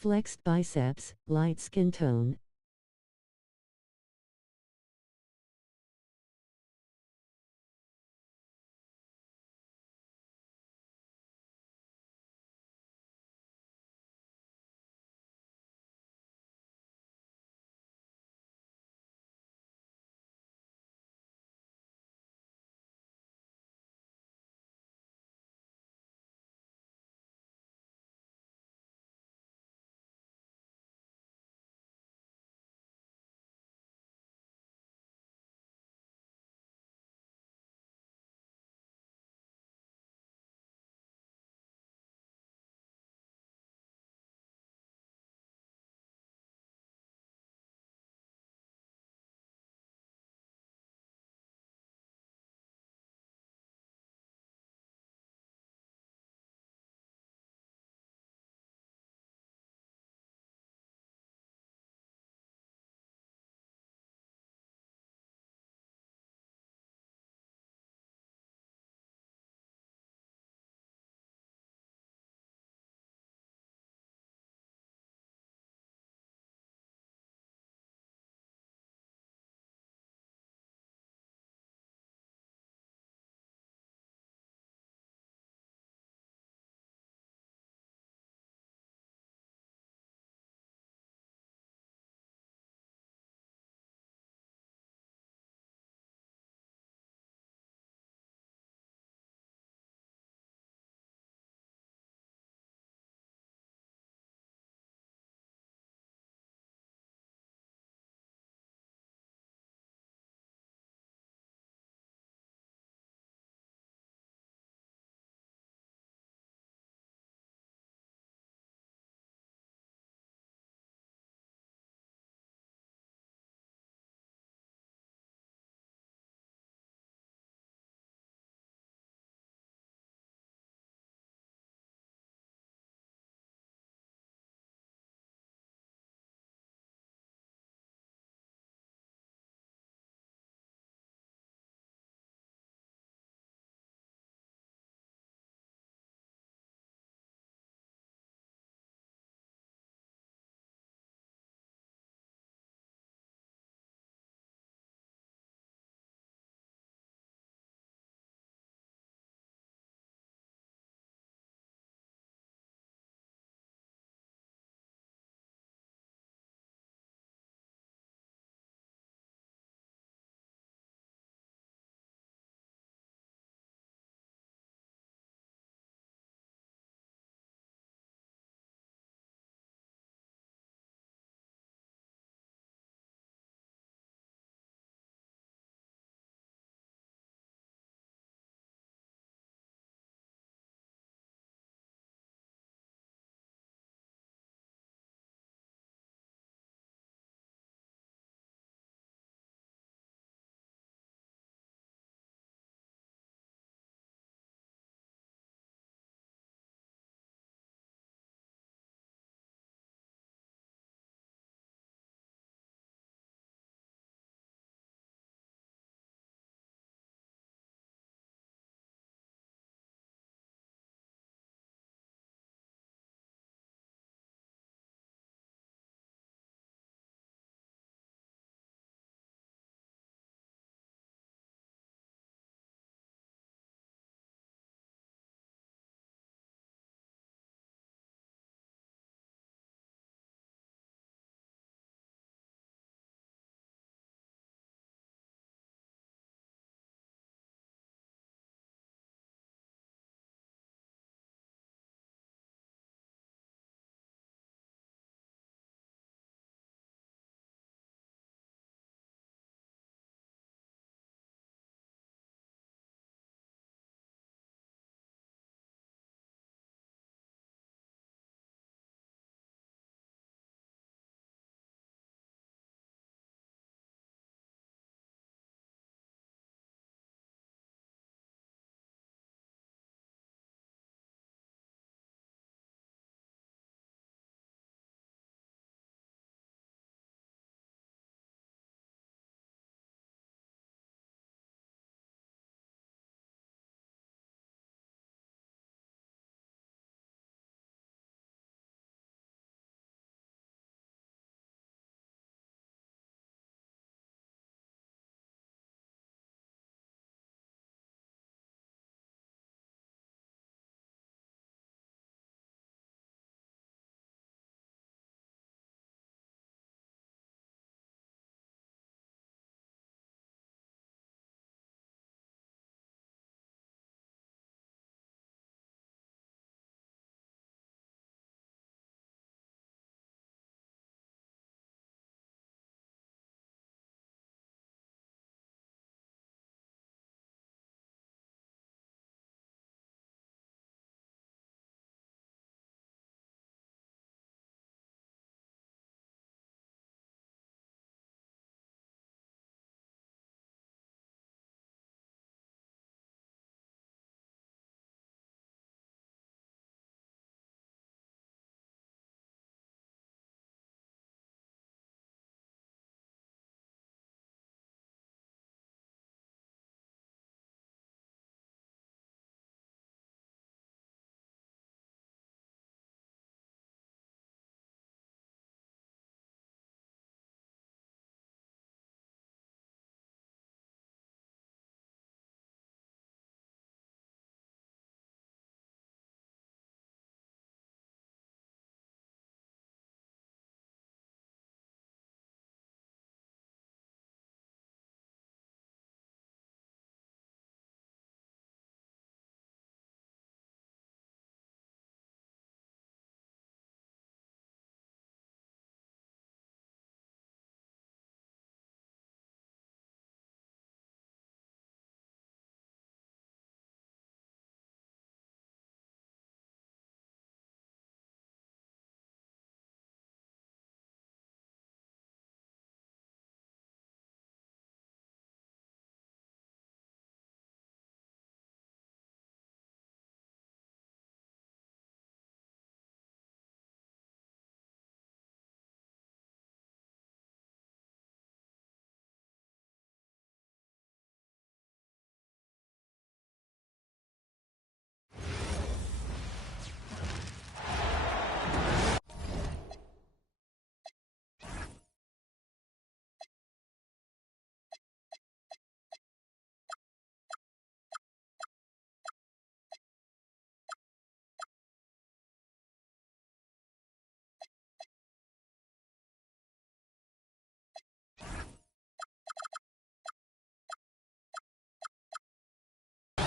Flexed biceps, light skin tone.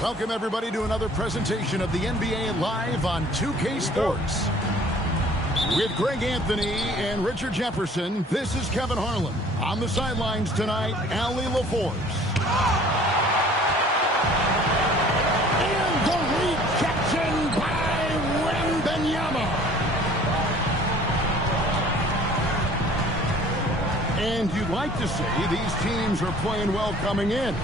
Welcome, everybody, to another presentation of the NBA Live on 2K Sports. With Greg Anthony and Richard Jefferson, this is Kevin Harlan. On the sidelines tonight, Allie LaForce. And the rejection by Wembanyama. And you'd like to say these teams are playing well coming in.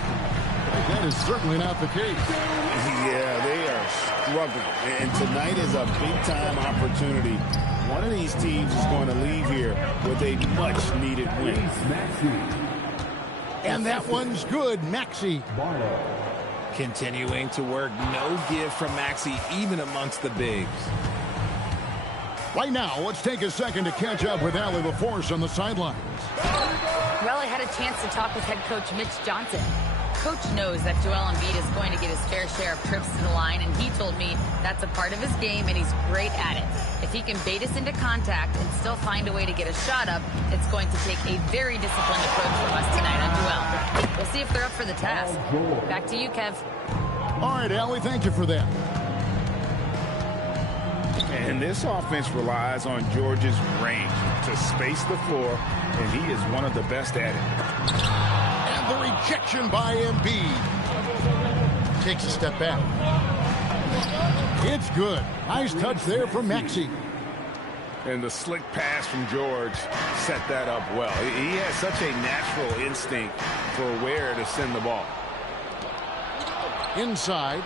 That is certainly not the case. Yeah, they are struggling. And tonight is a big-time opportunity. One of these teams is going to leave here with a much-needed win. And that one's good, Maxey. Continuing to work, no give from Maxey, even amongst the bigs. Right now, let's take a second to catch up with Allie LaForce on the sidelines. Well, I had a chance to talk with head coach Mitch Johnson. Coach knows that Joel Embiid is going to get his fair share of trips to the line, and he told me that's a part of his game, and he's great at it. If he can bait us into contact and still find a way to get a shot up, it's going to take a very disciplined approach from us tonight on Joel. We'll see if they're up for the task. Back to you, Kev. All right, Allie, thank you for that. And this offense relies on George's range to space the floor, and he is one of the best at it. The rejection by Embiid. Takes a step back. It's good. Nice touch there from Maxey. And the slick pass from George set that up well. He has such a natural instinct for where to send the ball. Inside.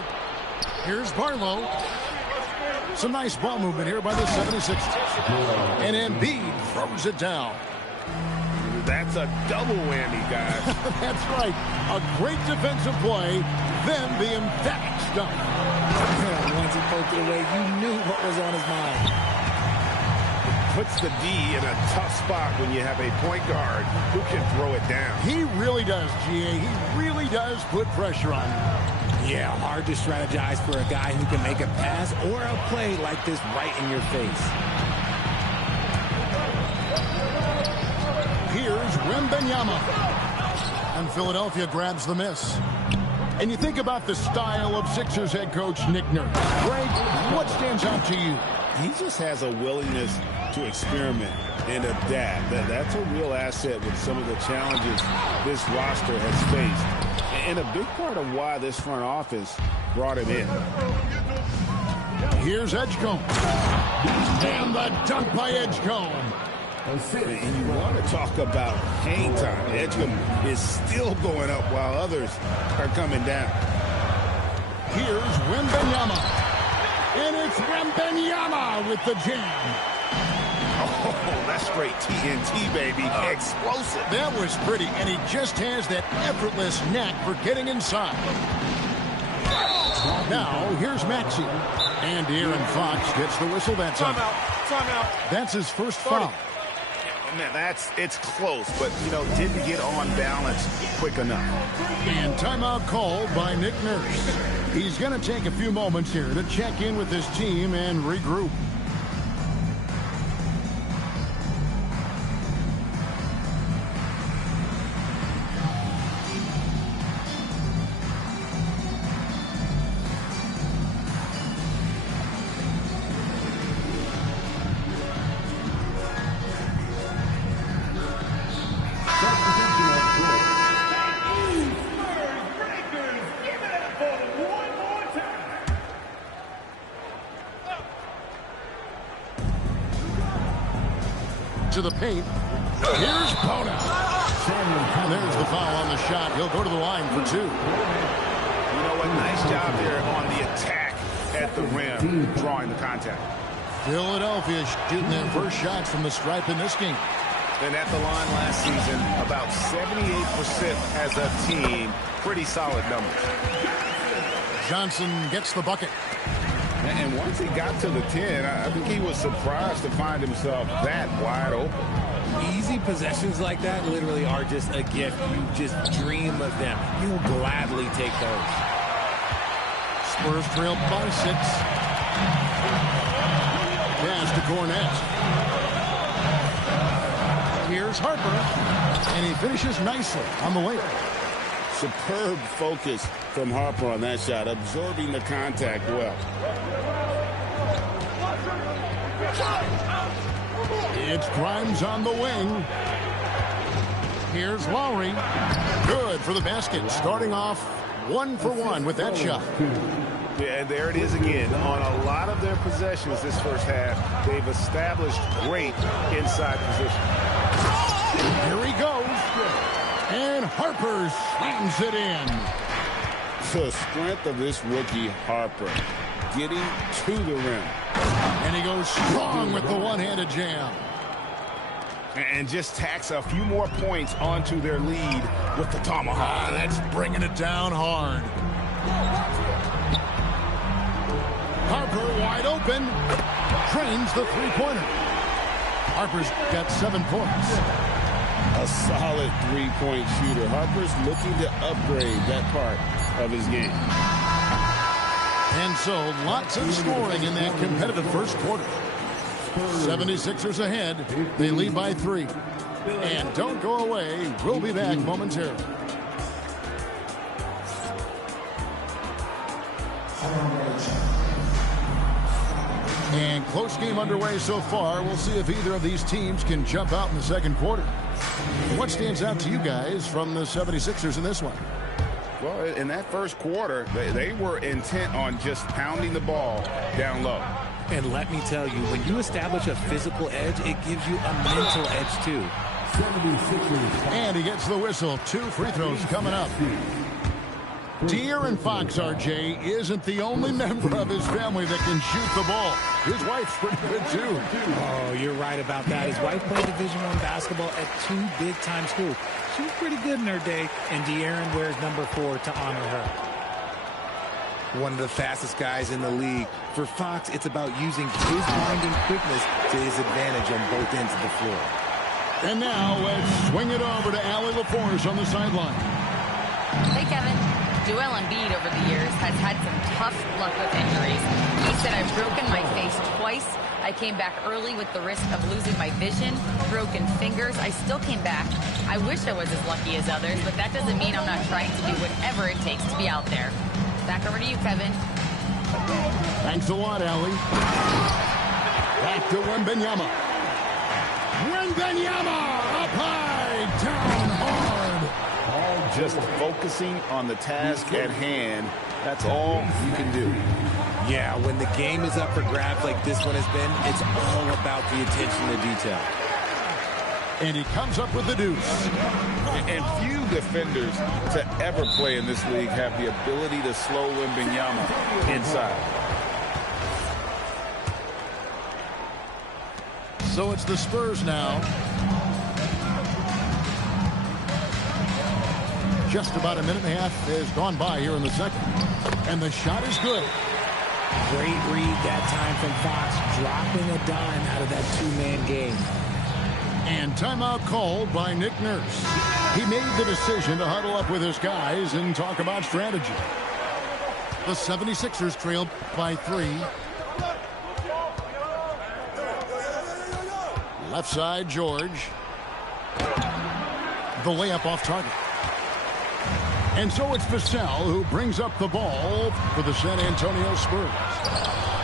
Here's Barlow. Some nice ball movement here by the 76ers. And Embiid throws it down. That's a double whammy, guys. That's right. A great defensive play, then the emphatic stuff. Once he poked it away, you knew what was on his mind. Puts the D in a tough spot when you have a point guard who can throw it down. He really does, GA. He really does put pressure on you. Yeah, hard to strategize for a guy who can make a pass or a play like this right in your face. Here's Wembanyama. And Philadelphia grabs the miss. And you think about the style of Sixers head coach Nick Nurse. Greg, what stands out to you? He just has a willingness to experiment and adapt. That's a real asset with some of the challenges this roster has faced. And a big part of why this front office brought him in. Here's Edgecombe. And the dunk by Edgecombe. And you want to talk about hang time. Edgecombe is still going up while others are coming down. Here's Wembanyama. And it's Wembanyama with the jam. Oh, that's straight TNT, baby. Explosive. That was pretty, and he just has that effortless knack for getting inside. Now, here's Maxey. And Aaron Fox gets the whistle that time. Timeout. That's his first foul. Man, it's close, but, didn't get on balance quick enough. And timeout called by Nick Nurse. He's going to take a few moments here to check in with his team and regroup. To the paint. Here's Bona. There's the foul on the shot. He'll go to the line for two. You know what? Nice job there on the attack at the rim, drawing the contact. Philadelphia shooting their first shots from the stripe in this game. And at the line last season, about 78% as a team. Pretty solid numbers. Johnson gets the bucket. And once he got to the 10, I think he was surprised to find himself that wide open. Easy possessions like that literally are just a gift. You just dream of them. You'll gladly take those. Spurs trail by 6. Pass to Cornette. Here's Harper. And he finishes nicely on the way. Superb focus from Harper on that shot, absorbing the contact well. It's Grimes on the wing. Here's Lowry. Good for the basket. Starting off 1 for 1 with that shot. Yeah, and there it is again. On a lot of their possessions this first half, they've established great inside position. Here he goes. And Harper slams it in. The strength of this rookie, Harper, getting to the rim. And he goes strong with the one-handed jam. And just tacks a few more points onto their lead with the tomahawk. That's bringing it down hard. Harper wide open. Trains the three-pointer. Harper's got 7 points. A solid three-point shooter. Harper's looking to upgrade that part of his game. And so lots of scoring in that competitive first quarter. 76ers ahead. They lead by 3. And don't go away. We'll be back momentarily. And close game underway so far. We'll see if either of these teams can jump out in the second quarter. What stands out to you guys from the 76ers in this one? Well, in that first quarter, they were intent on just pounding the ball down low. And let me tell you, when you establish a physical edge, it gives you a mental edge too. 76ers. And he gets the whistle. 2 free throws coming up. De'Aaron Fox, RJ, isn't the only member of his family that can shoot the ball. His wife's pretty good, too. Oh, you're right about that. His wife played Division I basketball at 2 big-time schools. She was pretty good in her day, and De'Aaron wears number 4 to honor her. One of the fastest guys in the league. For Fox, it's about using his mind and quickness to his advantage on both ends of the floor. And now let's swing it over to Allie LaForce on the sideline. Hey, Kevin. Joel Embiid over the years has had some tough luck with injuries. He said, I've broken my face twice. I came back early with the risk of losing my vision, broken fingers. I still came back. I wish I was as lucky as others, but that doesn't mean I'm not trying to do whatever it takes to be out there. Back over to you, Kevin. Thanks a lot, Allie. Back to Wembanyama. Wembanyama up high, down hard. Just focusing on the task at hand, that's all you can do. Yeah, when the game is up for grabs like this one has been, it's all about the attention to detail. And he comes up with the deuce. And few defenders to ever play in this league have the ability to slow Wembanyama inside. So it's the Spurs now. Just about a minute and a half has gone by here in the second. And the shot is good. Great read that time from Fox, dropping a dime out of that 2-man game. And timeout called by Nick Nurse. He made the decision to huddle up with his guys and talk about strategy. The 76ers trailed by 3. Left side, George. The layup off target. And so it's Vassell who brings up the ball for the San Antonio Spurs.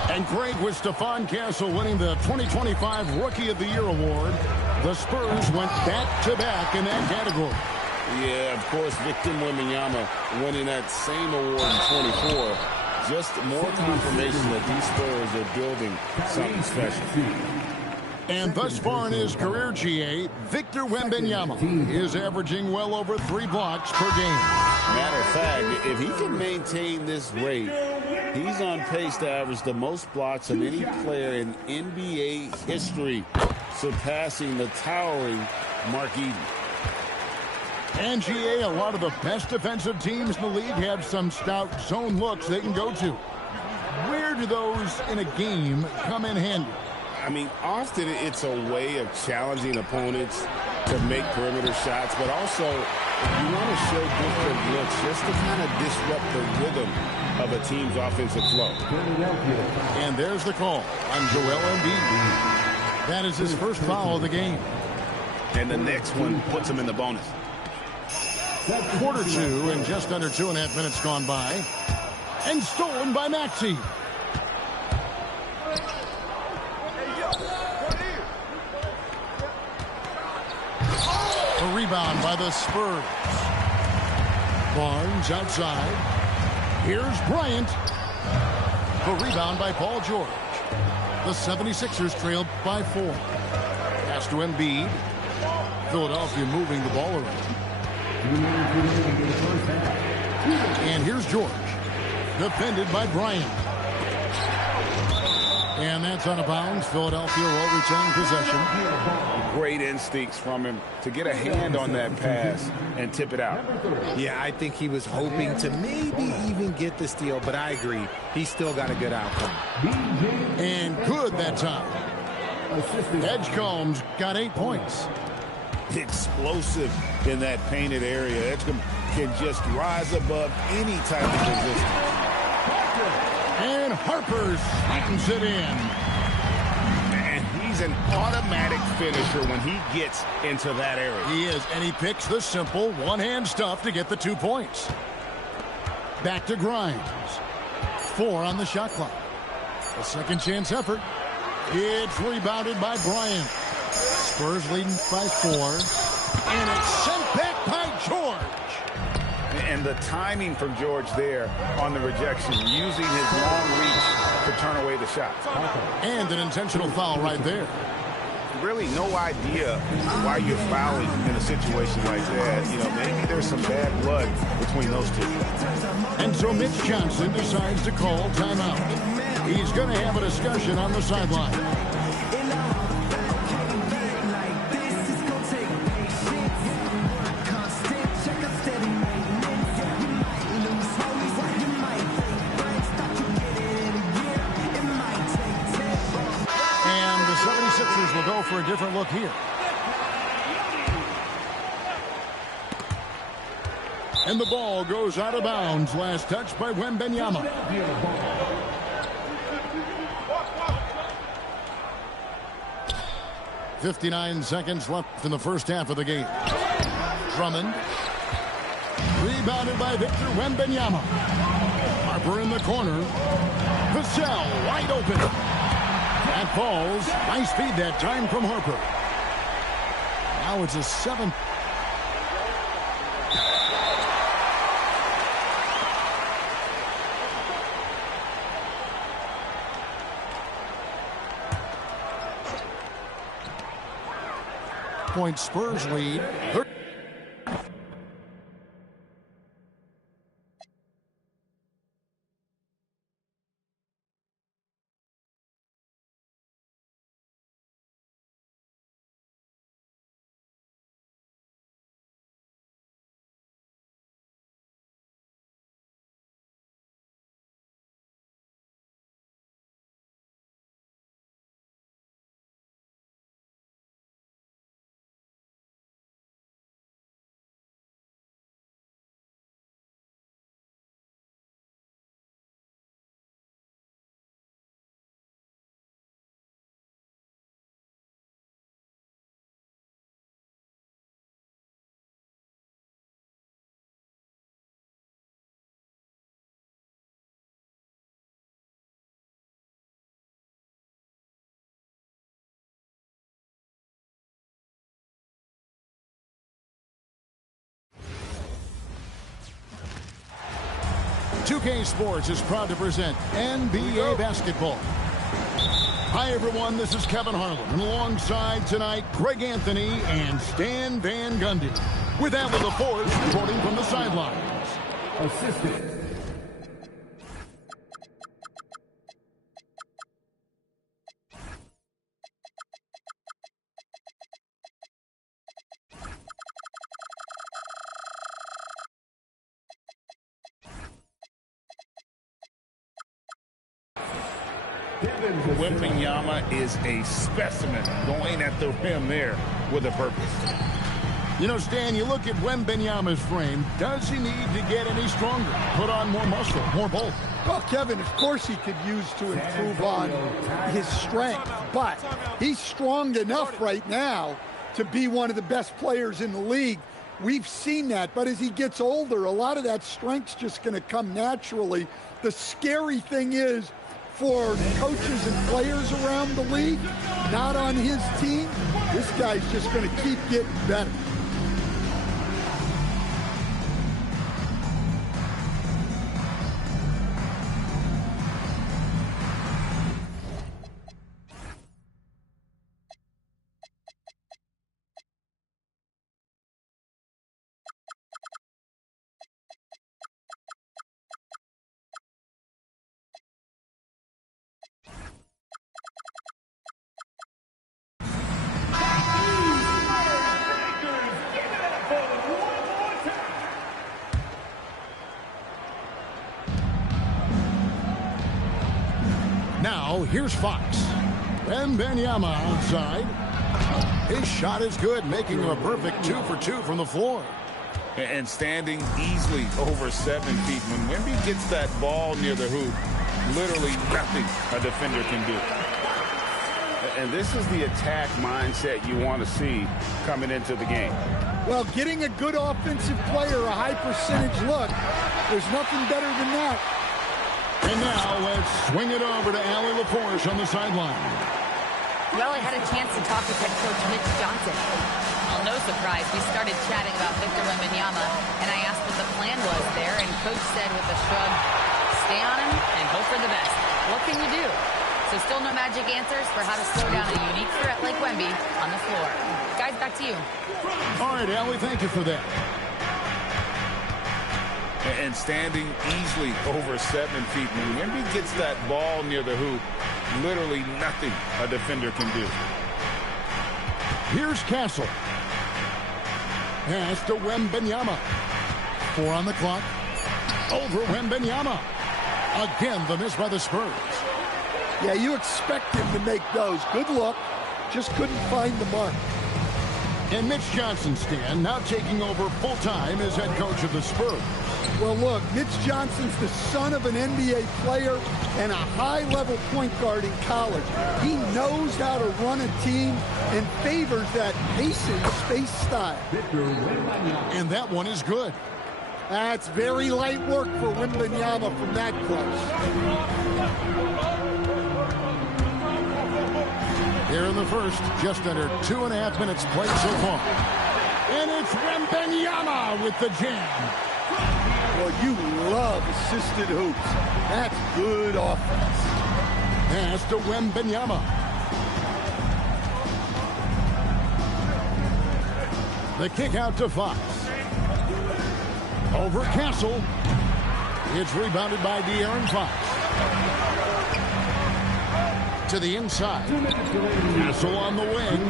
And great with Stephon Castle winning the 2025 Rookie of the Year award. The Spurs went back-to-back in that category. Yeah, of course, Victor Wembanyama winning that same award in 24. Just more confirmation that these Spurs are building something special. And thus far in his career, GA, Victor Wembanyama is averaging well over 3 blocks per game. Matter of fact, if he can maintain this rate, he's on pace to average the most blocks of any player in NBA history, surpassing the towering Mark Eden. And GA, a lot of the best defensive teams in the league have some stout zone looks they can go to. Where do those in a game come in handy? I mean, often it's a way of challenging opponents to make perimeter shots, but also you want to show different looks just to kind of disrupt the rhythm of a team's offensive flow. And there's the call on Joel Embiid. That is his first foul of the game. And the next one puts him in the bonus. Quarter two and just under 2.5 minutes gone by. And stolen by Maxey. A rebound by the Spurs. Barnes outside. Here's Bryant. The rebound by Paul George. The 76ers trailed by 4. Pass to Embiid. Philadelphia moving the ball around. And here's George. Defended by Bryant. And that's out of bounds. Philadelphia will retain possession. Great instincts from him to get a hand on that pass and tip it out. Yeah, I think he was hoping to maybe even get the steal, but I agree. He still got a good outcome. And good that time. Edgecombe got 8 points. Explosive in that painted area. Edgecombe can just rise above any type of resistance. And Harper slams it in. And he's an automatic finisher when he gets into that area. He is, and he picks the simple one-hand stuff to get the 2 points. Back to Grimes. 4 on the shot clock. A second chance effort. It's rebounded by Bryant. Spurs leading by 4. And it's sent back by George. And the timing from George there on the rejection, using his long reach to turn away the shot. And an intentional foul right there. Really no idea why you're fouling in a situation like that. You know, maybe there's some bad blood between those two. And so Mitch Johnson decides to call timeout. He's going to have a discussion on the sideline. Will go for a different look here. And the ball goes out of bounds. Last touch by Wembanyama. .59 seconds left in the first half of the game. Drummond. Rebounded by Victor Wembanyama. Harper in the corner. Vassell wide open. That falls. Nice feed that time from Harper. Now it's a 7. Point Spurs lead. K Sports is proud to present NBA basketball. Hi, everyone. This is Kevin Harlan. And alongside tonight, Greg Anthony and Stan Van Gundy. With Adler the Fourth reporting from the sidelines. Assistant. Wembanyama is a specimen going at the rim there with a purpose. You know, Stan, you look at Wembanyama's frame. Does he need to get any stronger? Put on more muscle, more bulk? Well, Kevin, of course he could use to improve on his strength, but he's strong enough right now to be one of the best players in the league. We've seen that, but as he gets older, a lot of that strength's just going to come naturally. The scary thing is, for coaches and players around the league, not on his team, this guy's just going to keep getting better. Now, here's Fox. Wembanyama outside. His shot is good, making him a perfect 2 for 2 from the floor. And standing easily over 7 feet. When Wemby gets that ball near the hoop, literally nothing a defender can do. And this is the attack mindset you want to see coming into the game. Well, getting a good offensive player a high percentage look, there's nothing better than that. And now let's swing it over to Allie LaForce on the sideline. Well, I had a chance to talk with head coach Mitch Johnson. Well, no surprise, we started chatting about Victor Wembanyama, and I asked what the plan was there, and coach said with a shrug, stay on him and hope for the best. What can you do? So still no magic answers for how to slow down a unique threat like Wemby on the floor. Guys, back to you. All right, Allie, thank you for that. And standing easily over 7 feet. When Wemby gets that ball near the hoop, literally nothing a defender can do. Here's Castle. Pass to Wembanyama. 4 on the clock. Over Wembanyama. Again, the miss by the Spurs. Yeah, you expect him to make those. Good look. Just couldn't find the mark. And Mitch Johnson, Stan, now taking over full-time as head coach of the Spurs. Well, look, Mitch Johnson's the son of an NBA player and a high-level point guard in college. He knows how to run a team and favors that pace and space style. And that one is good. That's very light work for Wembanyama from that close. Here in the first, just under 2.5 minutes played so far. And it's Wembanyama with the jam. Well, you love assisted hoops. That's good offense. Pass to Wembanyama. The kick out to Fox. Over Castle. It's rebounded by De'Aaron Fox. To the inside. Castle on the wing.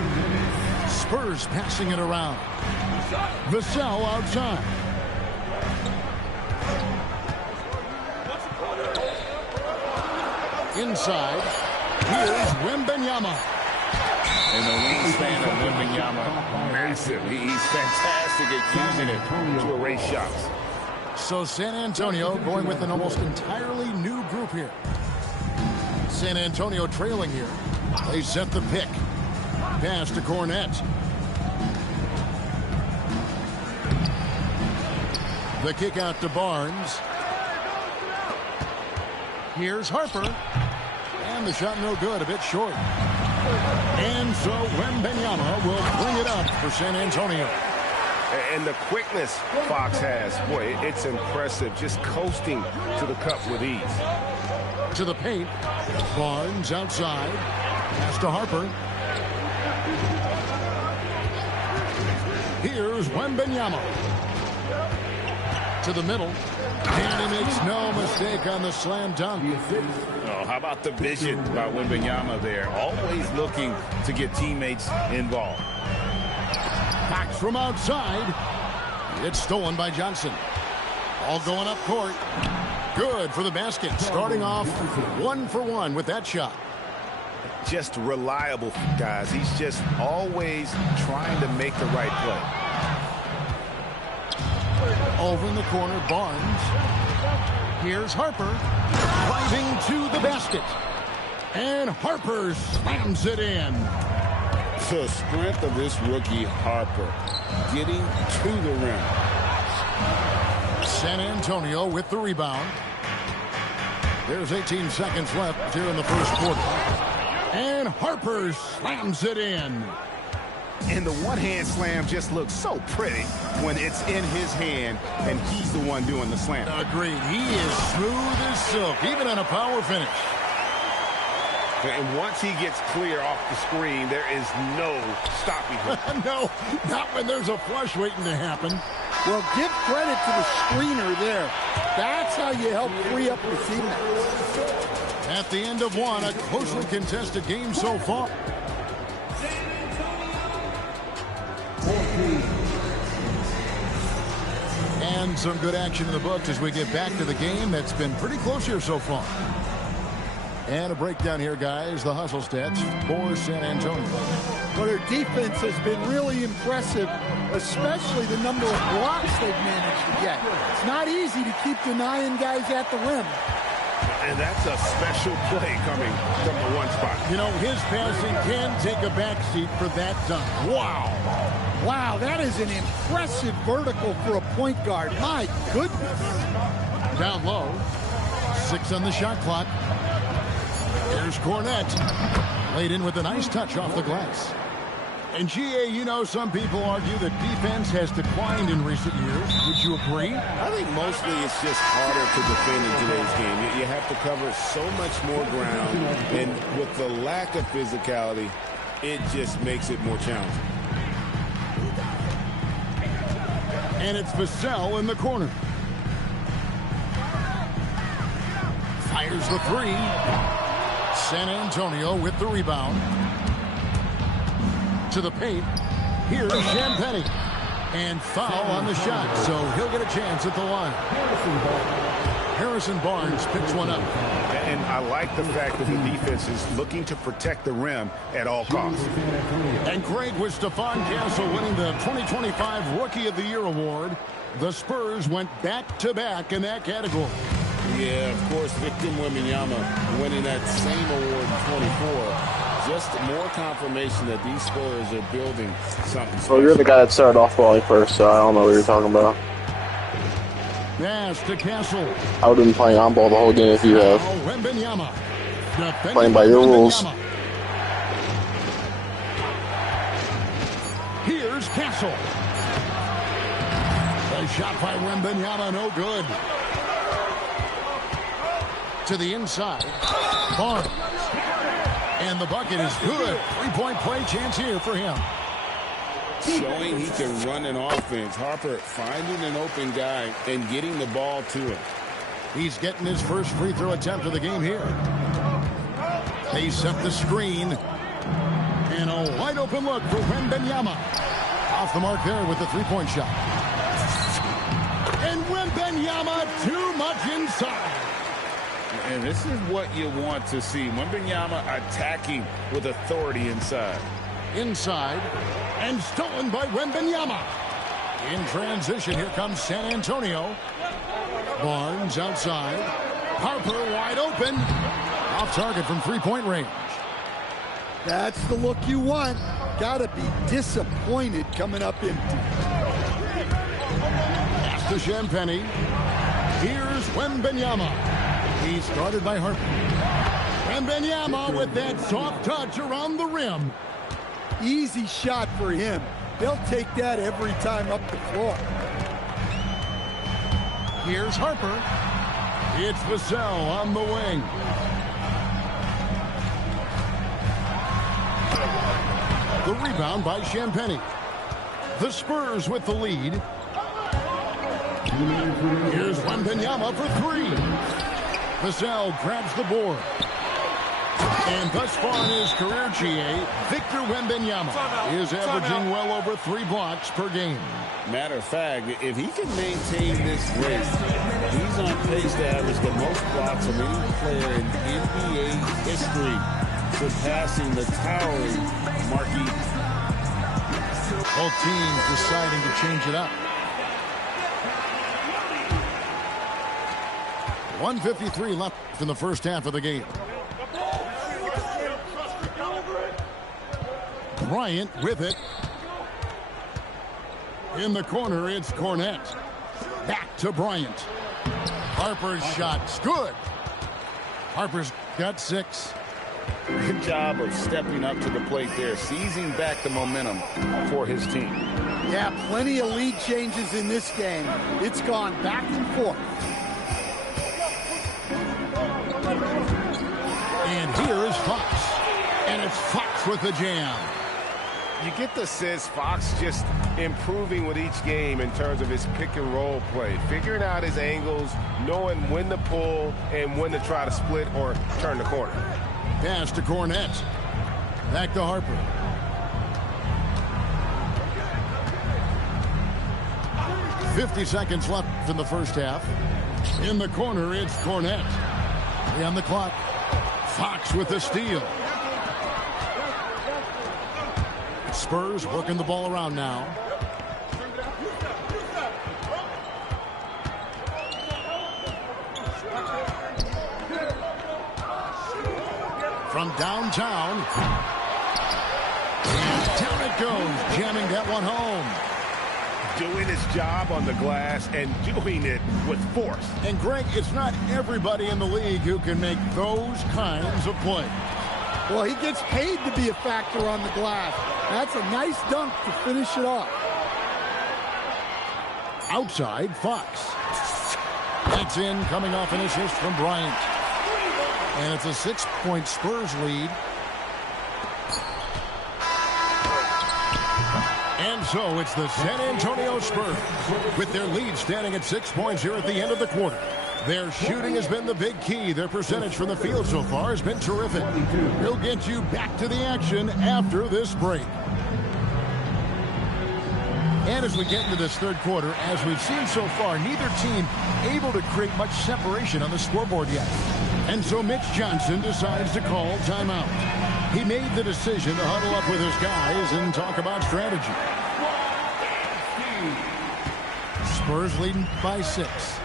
Spurs passing it around. Vassell outside. Inside. Here's Wembanyama. And the wingspan of Wembanyama, massive. He's fantastic at using it to erase shots. So San Antonio going with an almost entirely new group here. San Antonio trailing here. They set the pick. Pass to Cornette. The kick out to Barnes. Here's Harper. And the shot no good, a bit short. And so Wembanyama will bring it up for San Antonio. And the quickness Fox has, boy, it's impressive. Just coasting to the cup with ease. To the paint. Barnes outside. Pass to Harper. Here's Wembanyama. To the middle. And he makes no mistake on the slam dunk. Oh, how about the vision by Wembanyama there? Always looking to get teammates involved. Fox from outside. It's stolen by Johnson. All going up court. Good for the basket. Starting off 1 for 1 with that shot. Just reliable, guys. He's just always trying to make the right play. Over in the corner, Barnes. Here's Harper. Driving to the basket. And Harper slams it in. So strength of this rookie Harper getting to the rim. San Antonio with the rebound. There's 18 seconds left here in the first quarter. And Harper slams it in. And the one-hand slam just looks so pretty when it's in his hand and he's the one doing the slam. Agreed. He is smooth as silk, even on a power finish. And once he gets clear off the screen, there is no stopping him. No, not when there's a flush waiting to happen. Well, give credit to the screener there. That's how you help free up your teammates. At the end of one, a closely contested game so far. And some good action in the books as we get back to the game that's been pretty close here so far. And a breakdown here, guys. The hustle stats for San Antonio. Well, their defense has been really impressive, especially the number of blocks they've managed to get. It's not easy to keep denying guys at the rim. And that's a special play coming from the one spot. You know, his passing can take a backseat for that dunk. Wow. Wow, that is an impressive vertical for a point guard. My goodness. Down low. 6 on the shot clock. Here's Cornette. Laid in with a nice touch off the glass. And GA, you know, some people argue that defense has declined in recent years. Would you agree? I think mostly it's just harder to defend in today's game. You have to cover so much more ground, and with the lack of physicality, it just makes it more challenging. And it's Vassell in the corner. Fires the three. San Antonio with the rebound. To the paint. Here's Champagnie. And foul on the shot, so he'll get a chance at the line. Harrison Barnes picks one up. And I like the fact that the defense is looking to protect the rim at all costs. And great with Stephon Castle winning the 2025 Rookie of the Year award. The Spurs went back-to-back in that category. Yeah, of course, Victor Wembanyama winning that same award in 24. Just more confirmation that these Spurs are building something special. Well, you're the guy that started off balling first, so I don't know what you're talking about. Pass to Castle. I would have been playing on ball the whole game if you have. Wembanyama. Playing by your rules. Here's Castle. A shot by Wembanyama, no good. To the inside. Barnes. And the bucket is good. Three-point play chance here for him. Showing he can run an offense. Harper finding an open guy and getting the ball to him. He's getting his first free throw attempt of the game here. They set the screen. And a wide open look for Wembanyama. Off the mark there with the three-point shot. And Wembanyama too much inside. And this is what you want to see. Wembanyama attacking with authority inside. Inside. And stolen by Wembanyama. In transition, here comes San Antonio. Barnes outside. Harper wide open. Off target from three-point range. That's the look you want. Gotta be disappointed coming up empty. Pass to Champagnie. Here's Wembanyama. He's guarded by Harper. Wembanyama with that soft touch around the rim. Easy shot for him. They'll take that every time up the floor. Here's Harper. It's Vassell on the wing. The rebound by Champagnie. The Spurs with the lead. Here's Wembanyama for three. Vassell grabs the board. And thus far in his career, GA, Victor Wembanyama is averaging well over 3 blocks per game. Matter of fact, if he can maintain this rate, he's on pace to average the most blocks of any player in NBA history, surpassing the towering Marquis. Both teams deciding to change it up. 1:53 left in the first half of the game. Bryant with it. In the corner, it's Cornette. Back to Bryant. Harper's shot's good. Harper's got 6. Good job of stepping up to the plate there, seizing back the momentum for his team. Yeah, plenty of lead changes in this game. It's gone back and forth. And here is Fox. And it's Fox with the jam. You get the sense Fox just improving with each game in terms of his pick and roll play, figuring out his angles, knowing when to pull and when to try to split or turn the corner. Pass to Cornette. Back to Harper. .50 seconds left in the first half. In the corner, it's Cornette. On the clock. Fox with the steal. Spurs working the ball around now. From downtown. And down it goes, jamming that one home. Doing his job on the glass and doing it with force. And Greg, it's not everybody in the league who can make those kinds of plays. Well, he gets paid to be a factor on the glass. That's a nice dunk to finish it off. Outside, Fox. That's in, coming off an assist from Bryant. And it's a 6-point Spurs lead. And so it's the San Antonio Spurs with their lead standing at 6 points here at the end of the quarter. Their shooting has been the big key. Their percentage from the field so far has been terrific. We'll get you back to the action after this break. And as we get into this third quarter, as we've seen so far, neither team able to create much separation on the scoreboard yet. And so Mitch Johnson decides to call timeout. He made the decision to huddle up with his guys and talk about strategy. Spurs leading by 6.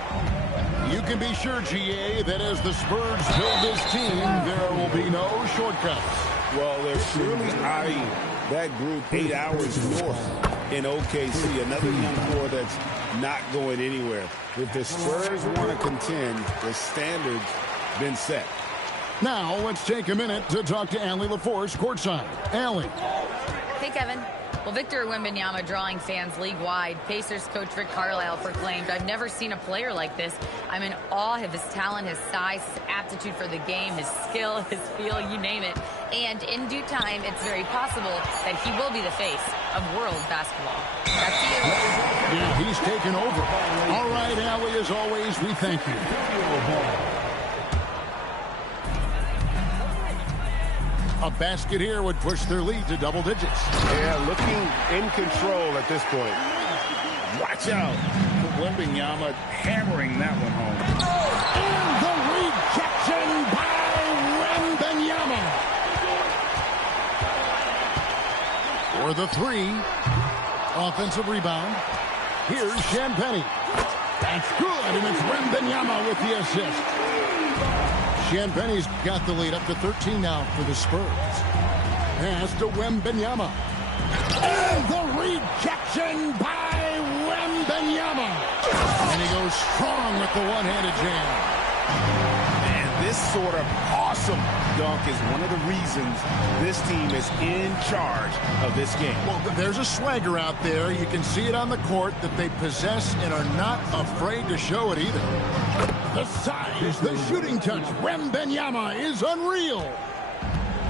You can be sure, GA, that as the Spurs build this team, there will be no shortcuts. Well, they're surely eyeing that group 8 hours north in OKC, another young core that's not going anywhere. If the Spurs want to contend, the standard's been set. Now, let's take a minute to talk to Allie LaForce courtside. Allie. Hey, Kevin. Well, Victor Wembanyama drawing fans league-wide. Pacers coach Rick Carlisle proclaimed, "I've never seen a player like this. I'm in awe of his talent, his size, his aptitude for the game, his skill, his feel, you name it. And in due time, it's very possible that he will be the face of world basketball." That's you. Yeah, he's taken over. All right, Allie, as always, we thank you. A basket here would push their lead to double digits. Yeah, looking in control at this point. Watch out. Wembanyama hammering that one home. And the rejection by Wembanyama. For the 3. Offensive rebound. Here's Champagnie. That's good, and it's Wembanyama with the assist. Champagnie's got the lead up to 13 now for the Spurs. Pass to Wembanyama. And the rejection by Wembanyama. And he goes strong with the one-handed jam. And this sort of awesome dunk is one of the reasons this team is in charge of this game. Well, there's a swagger out there. You can see it on the court that they possess and are not afraid to show it either. The size, the shooting touch. Wembanyama is unreal.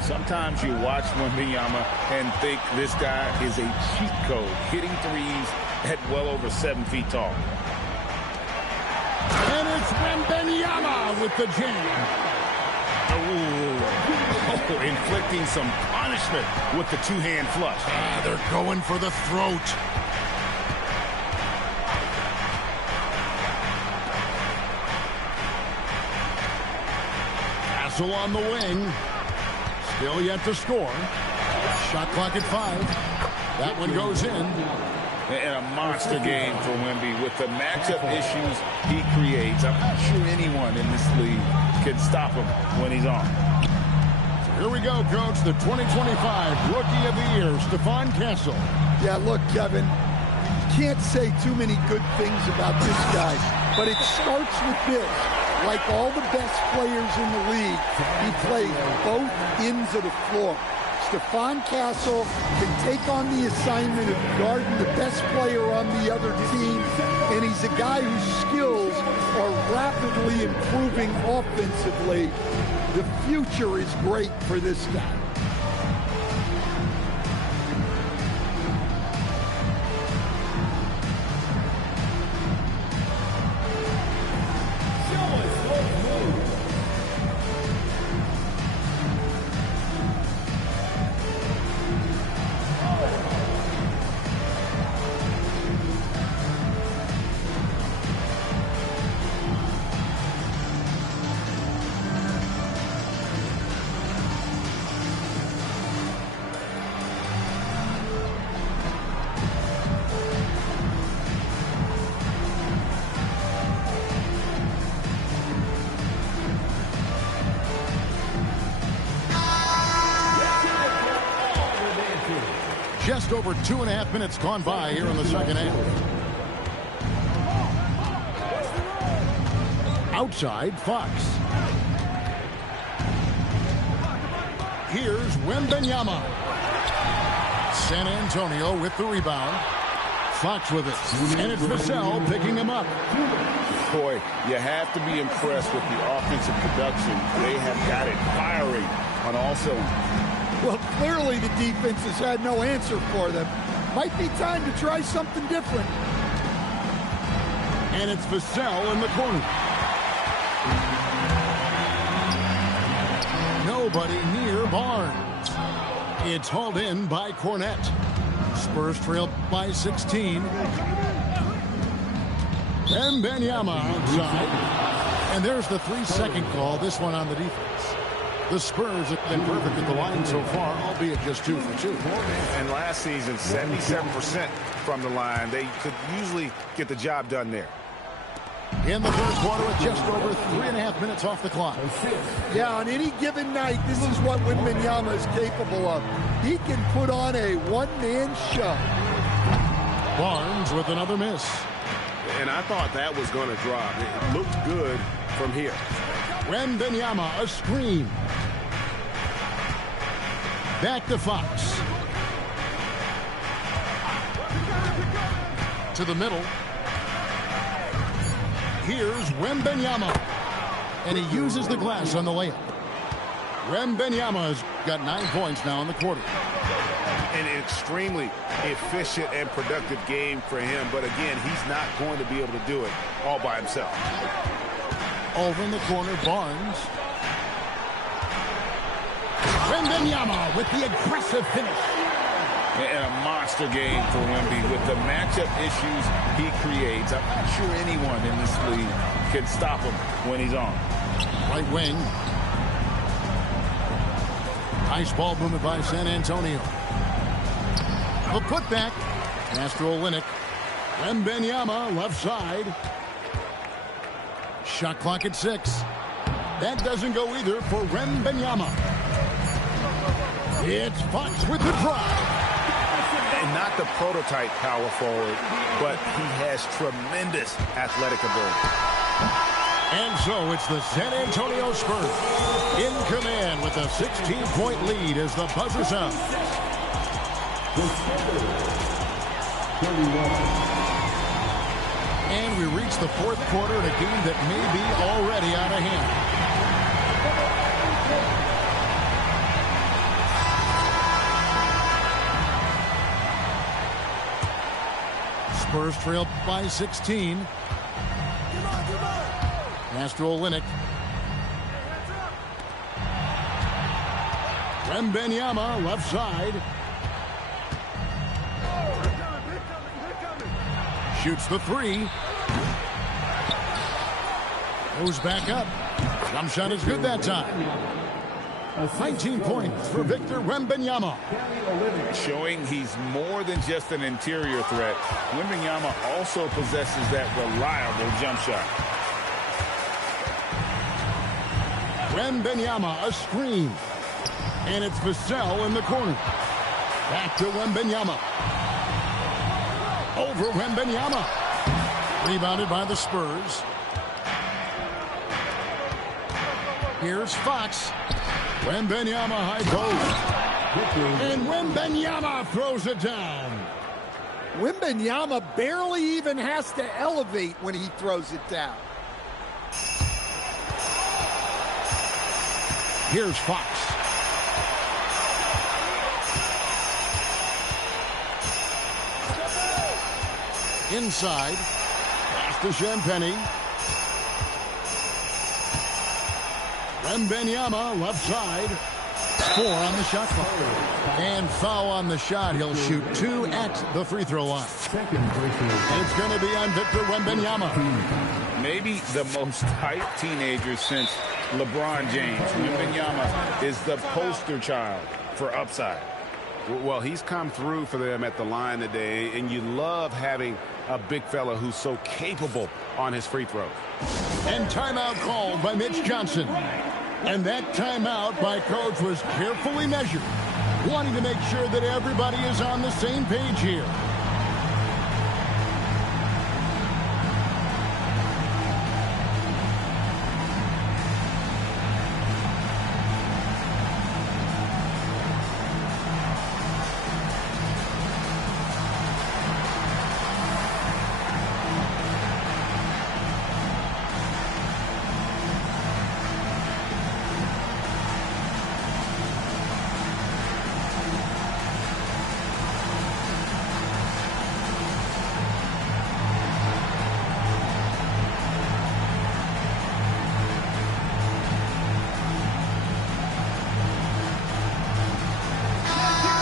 Sometimes you watch Wembanyama and think this guy is a cheat code, hitting threes at well over 7 feet tall. And it's Wembanyama with the jam. Oh, inflicting some punishment with the two-hand flush. They're going for the throat. Castle on the wing. Still yet to score. Shot clock at 5. That one goes in. And a monster game for Wemby with the matchup issues he creates. I'm not sure anyone in this league can stop him when he's on. Here we go, Coach. The 2025 Rookie of the Year, Stephon Castle. Yeah, look, Kevin, can't say too many good things about this guy, but it starts with this. Like all the best players in the league, he plays both ends of the floor. Stephon Castle can take on the assignment of guarding the best player on the other team, and he's a guy whose skills are rapidly improving offensively. The future is great for this guy. Just over 2.5 minutes gone by here in the second half. Outside, Fox. Here's Wembanyama. San Antonio with the rebound. Fox with it. And it's Vassell picking him up. Boy, you have to be impressed with the offensive production. They have got it firing on all cylinders. Well, clearly the defense has had no answer for them. Might be time to try something different. And it's Vassell in the corner. Nobody near Barnes. It's hauled in by Cornette. Spurs trail by 16. Wembanyama outside. And there's the 3-second call, this one on the defense. The Spurs have been perfect at the line so far, albeit just 2 for 2. And last season, 77% from the line. They could usually get the job done there. In the first quarter, with just over 3.5 minutes off the clock. Yeah, on any given night, this is what Wembanyama is capable of. He can put on a one-man show. Barnes with another miss. And I thought that was going to drop. It looked good from here. Wembanyama, a screen. Back to Fox. To the middle. Here's Wembanyama. And he uses the glass on the layup. Wembanyama's got 9 points now in the quarter. An extremely efficient and productive game for him. But again, he's not going to be able to do it all by himself. Over in the corner, Barnes. Wembanyama with the aggressive finish. And a monster game for Wemby with the matchup issues he creates. I'm not sure anyone in this league can stop him when he's on. Right wing. Nice ball movement by San Antonio. A putback. Castro Olynyk. Wembanyama left side. Shot clock at 6. That doesn't go either for Wembanyama. It's Fox with the drive. And not the prototype power forward, but he has tremendous athletic ability. And so it's the San Antonio Spurs in command with a 16-point lead as the buzzer sounds. And we reach the fourth quarter in a game that may be already out of hand. Spurs trail by 16. Castro Olynyk. Wembanyama left side. Shoots the 3. Goes back up. Jump shot is good that time. 19 points for Victor Wembanyama. Showing he's more than just an interior threat. Wembanyama also possesses that reliable jump shot. Wembanyama, a screen. And it's Vassell in the corner. Back to Wembanyama. Over Wembanyama. Rebounded by the Spurs. Here's Fox. Wembanyama high post. And Wembanyama throws it down. Wembanyama barely even has to elevate when he throws it down. Here's Fox. Inside. Pass to Champagny. Wembanyama left side. 4 on the shot clock. And foul on the shot. He'll shoot 2 at the free throw line. It's going to be on Victor Wembanyama. Maybe the most hyped teenager since LeBron James. Wembanyama is the poster child for upside. Well, he's come through for them at the line today, and you love having a big fella who's so capable on his free throws. And timeout called by Mitch Johnson. And that timeout by Coach was carefully measured, wanting to make sure that everybody is on the same page here.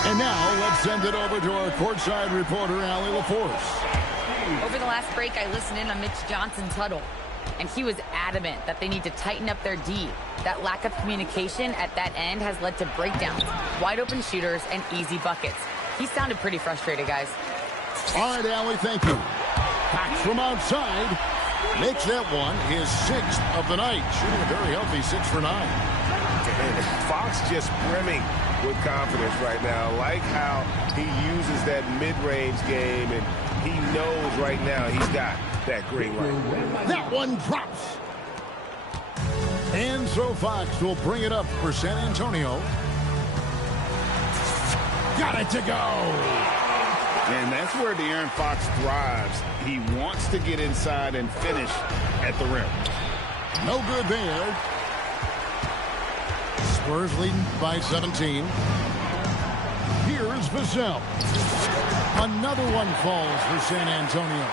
And now let's send it over to our courtside reporter, Allie LaForce. Over the last break, I listened in on Mitch Johnson's huddle, and he was adamant that they need to tighten up their D. That lack of communication at that end has led to breakdowns, wide open shooters, and easy buckets. He sounded pretty frustrated, guys. All right, Allie, thank you. Fox from outside makes that one his 6th of the night, shooting a very healthy 6 for 9. Fox just brimming with confidence right now. Like how he uses that mid-range game, and he knows right now he's got that green light. That one drops. And so Fox will bring it up for San Antonio. Got it to go. And that's where De'Aaron Fox thrives. He wants to get inside and finish at the rim. No good there. Spurs leading by 17. Here's Vassell. Another one falls for San Antonio.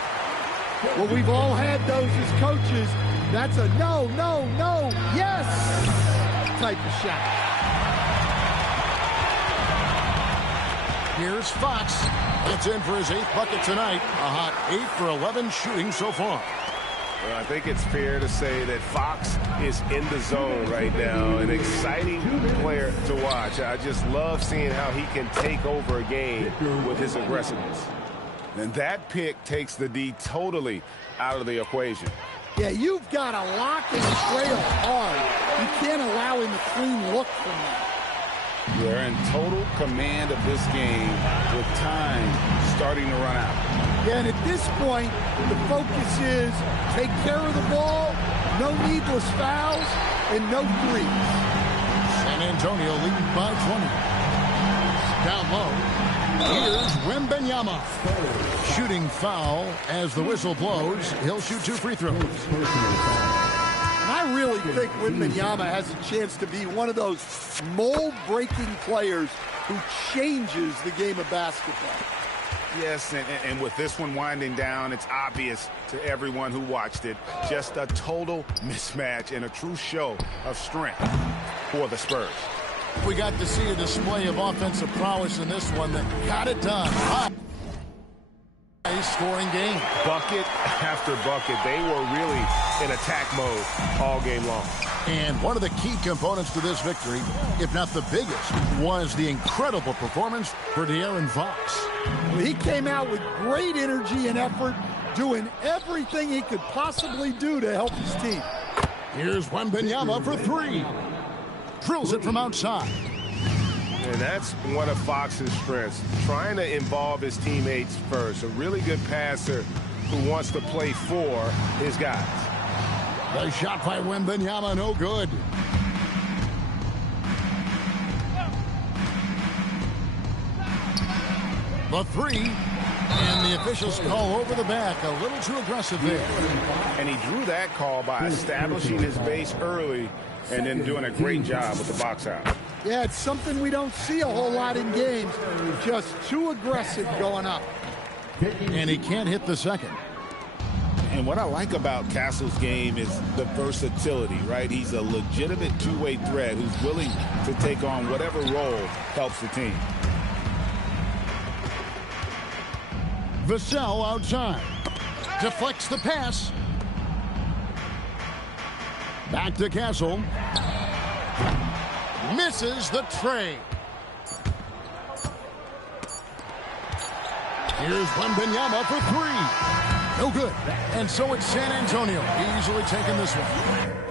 Well, we've all had those as coaches. That's a no, no, no, yes type of shot. Here's Fox. It's in for his 8th bucket tonight. A hot 8 for 11 shooting so far. Well, I think it's fair to say that Fox is in the zone right now. An exciting player to watch. I just love seeing how he can take over a game with his aggressiveness. And that pick takes the D totally out of the equation. Yeah, you've got to lock and trail hard. You can't allow him a clean look from that. They're in total command of this game with time starting to run out. Yeah, and at this point, the focus is take care of the ball, no needless fouls, and no threes. San Antonio leading by 20. Down low. Here's Wembanyama. Shooting foul as the whistle blows. He'll shoot 2 free throws. And I really think Wembanyama has a chance to be one of those mold-breaking players who changes the game of basketball. Yes, and with this one winding down, it's obvious to everyone who watched it. Just a total mismatch and a true show of strength for the Spurs. We got to see a display of offensive prowess in this one that got it done. A scoring game. Bucket after bucket. They were really in attack mode all game long. And one of the key components to this victory, if not the biggest, was the incredible performance for De'Aaron Fox. Well, he came out with great energy and effort, doing everything he could possibly do to help his team. Here's Wembanyama for 3. Drills it from outside. And that's one of Fox's strengths, trying to involve his teammates first. A really good passer who wants to play for his guys. The shot by Wembanyama, no good. The three, and the officials call over the back. A little too aggressive there. And he drew that call by establishing his base early and then doing a great job with the box out. Yeah, it's something we don't see a whole lot in games. Just too aggressive going up. And he can't hit the second. And what I like about Castle's game is the versatility, right? He's a legitimate two-way threat who's willing to take on whatever role helps the team. Vassell outside. Deflects the pass. Back to Castle. Misses the trade. Here's Wembanyama for three. No good. And so it's San Antonio easily taking this one.